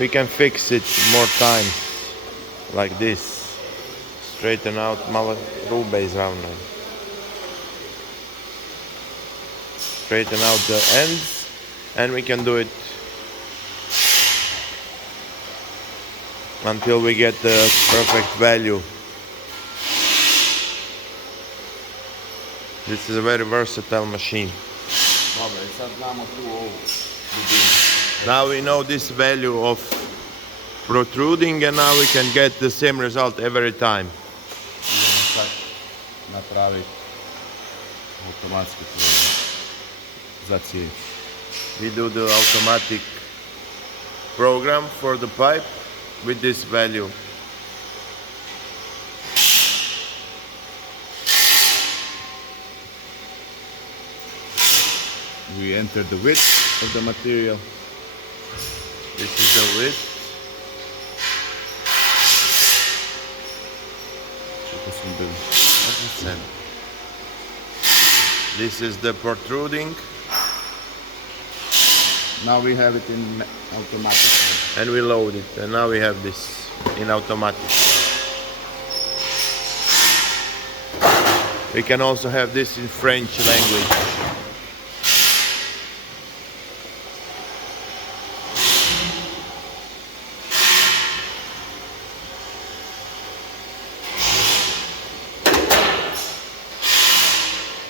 we can fix it more times like this. Straighten out malo rube izravnaj. Straighten out the ends, and we can do it until we get the perfect value. This is a very versatile machine. Now we know this value of protruding, and now we can get the same result every time. We do the automatic program for the pipe with this value. We enter the width of the material. This is the width. This is the protruding. Now we have it in automatic. And we load it, and now we have this in automatic. We can also have this in French language.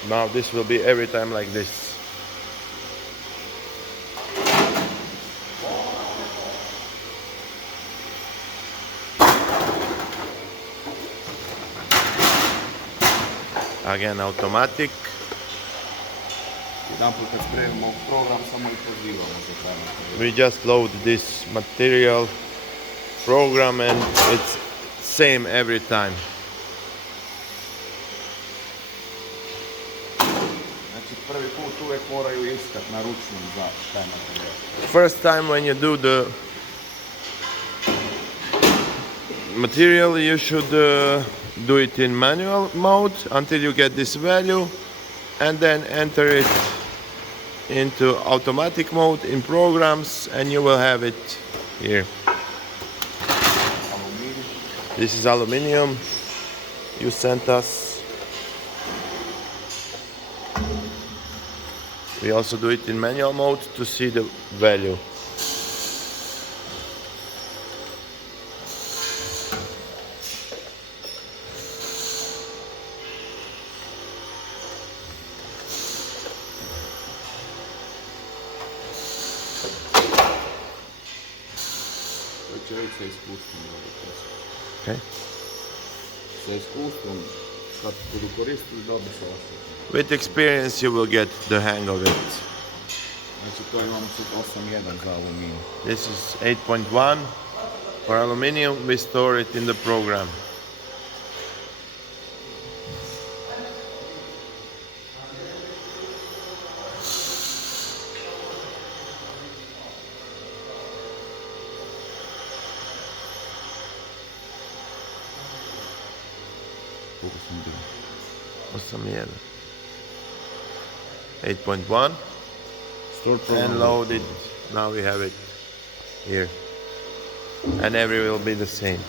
Now this will be every time like this. Again, automatic. We just load this material program, and it's same every time. First time when you do the material, you should do it in manual mode until you get this value, and then enter it into automatic mode in programs, and you will have it here. This is aluminium you sent us. We also do it in manual mode to see the value. Okay. With experience you will get the hang of it. This is 8.1 for aluminium. We store it in the program. Some 8.1 and load it. Now we have it here, and every will be the same.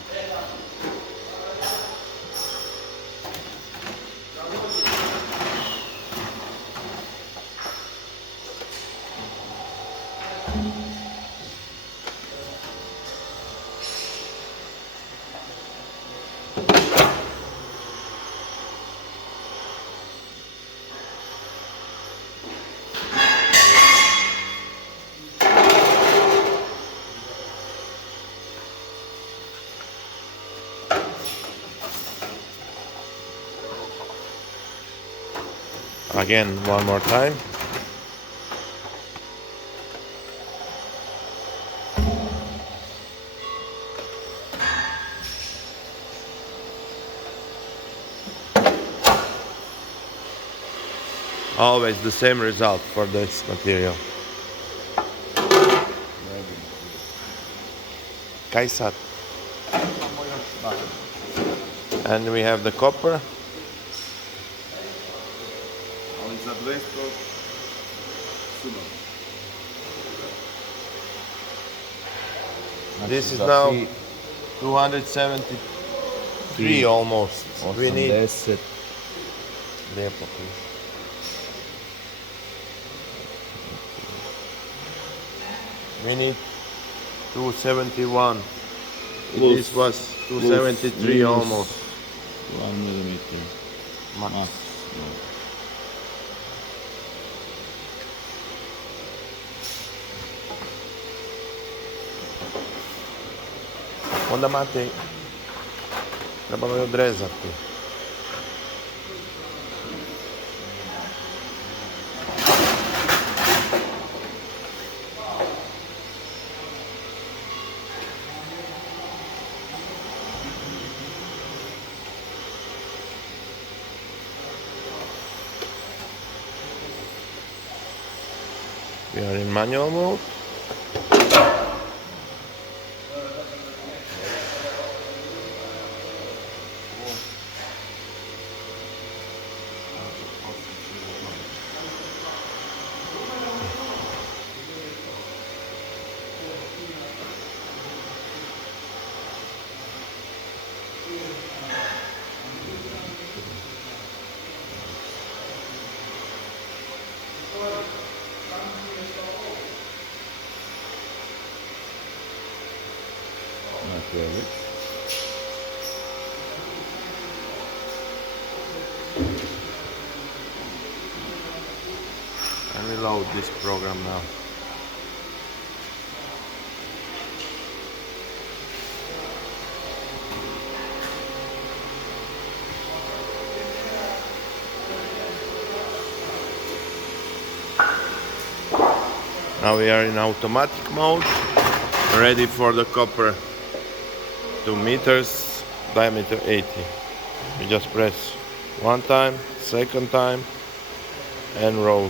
Again, one more time. Always the same result for this material. Kaisat. And we have the copper. This is da now fi 273 almost. We need 80. lijepo piše. We need 271. Plus- This was 273 plus- almost. 1 millimeter. Max. Max. No. Onda Matej, trebalo je odrezati. We are in manual mode. Okay. And we load this program now. Now we are in automatic mode, ready for the copper 2 meters, diameter 80. You just press one time, second time, and roll.